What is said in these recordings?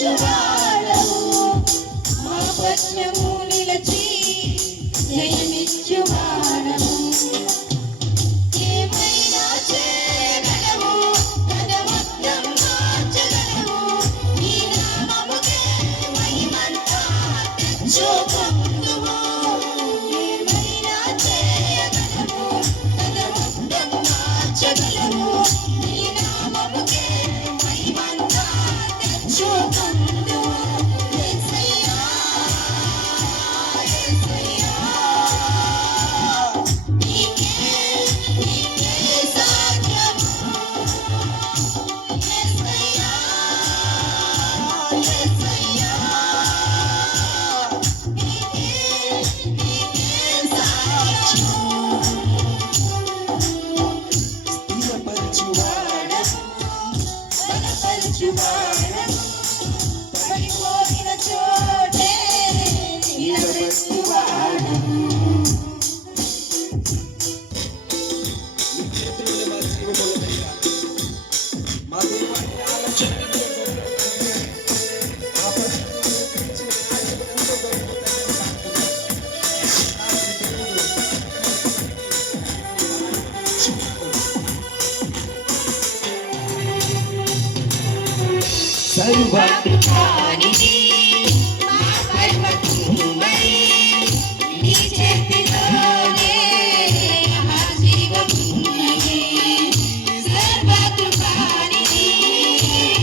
జయమిచ్చువాడవు మా పక్షము నిలచి జయమిచ్చువాడవు ఏమైనా చేయగలవు పదమొత్తం మార్చగలవు నీ నామముకే మహిమంతా తెచ్చుకొందుము ఏమైనా చేయగలవు పదమొత్తం మార్చగలవు నీ నామముకే మహిమంతా తెచ్చుకొందుము యేసయ్యా యేసయ్యా నీకే సాధ్యము యేసయ్యా యేసయ్యా నీకే సాధ్యము స్థిరపరచువాడవు బలపరచువాడవు పడిపోయిన చోటే నిలబెట్టువాడవు మా దేవాన్ని ఆలోచన సర్వకృపానిధి మా పరమకుమారి నీ చేతిలోనే మా జీవమున్నది సర్వకృపానిధి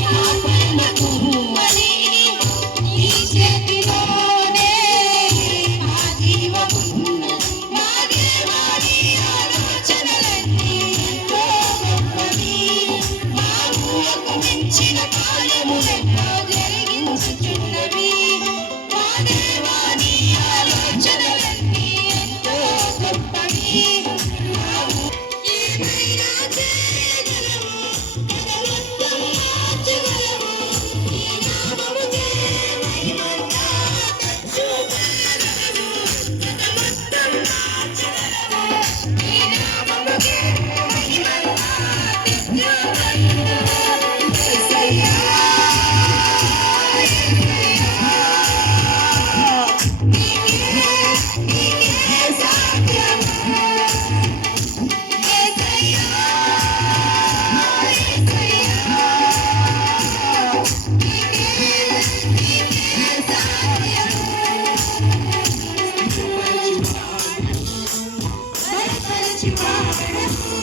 మా పరమకుమారి నీ చేతిలోనే మా జీవమున్నది మా దేవాని ఆలోచనలన్నీ ఎంతో గొప్పవి మా ఊహకు మించిన కార్యములెన్నో జరిగించుచున్నవి మా దేవాని ఆలోచనలన్నీ ఎంతో గొప్పవి ఏమైనా చేయగలవు పదమొత్తం మార్చగలవు నీ నామముకే మహిమంతా తెచ్చుకొనగలవు పదమొత్తం మార్చగలవు నీ నామముకే మహిమంతా తెచ్చుకొనగలవు యేసయ్యా నీకే సాధ్యము యేసయ్యా యేసయ్యా నీకే సాధ్యము బలపరచువాడవు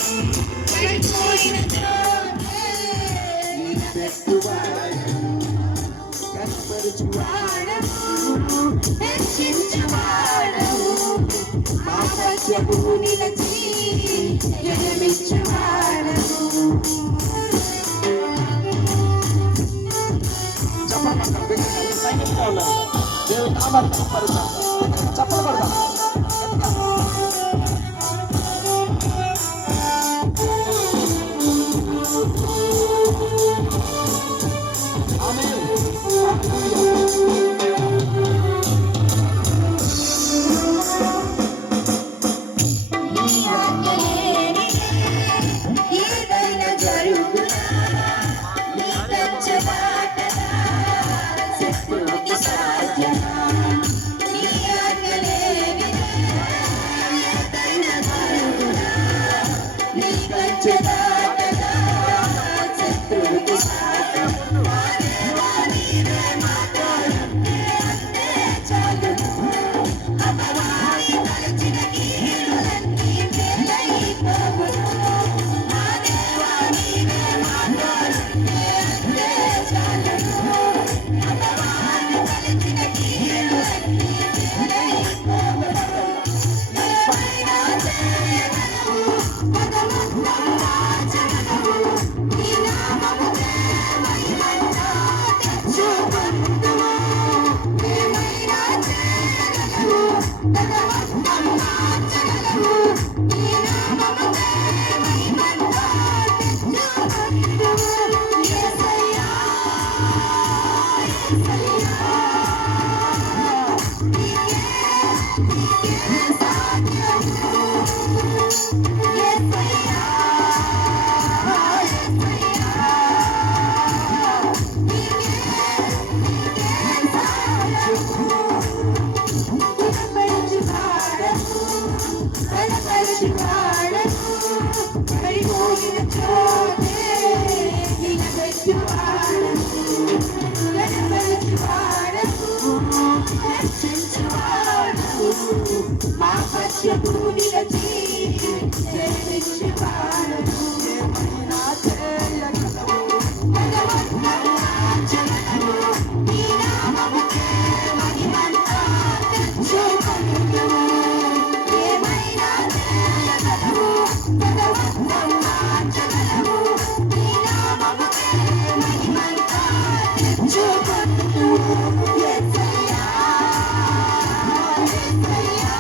పడిపోయిన చోటే వాడవు హెచ్చించువాడవు మా పక్షము నిలచి జయమిచ్చువాడవు దేవుని నామాన్ని కనపరుద్దాం. చప్పట్లు కొడదాం. ఆమేన్. నీ ఆజ్ఞలేనిదే ఏదైనా జరుగునా నీ పంచదాటనా శత్రువుకి సాధ్యమా నీ ఆజ్ఞలేనిదే హెచ్చించువాడు మా పశ్యము నిలచి జయించువాడు ఏమైనా చేయగలవు బలవంతంగా జగడము నీ నామముకే మహిమంతా తెచ్చుకొనుము ఏమైనా చేయగలవు బలవంతంగా జగడము నీ నామముకే మహిమంతా తెచ్చుకొనుము యేసయ్యా యేసయ్యా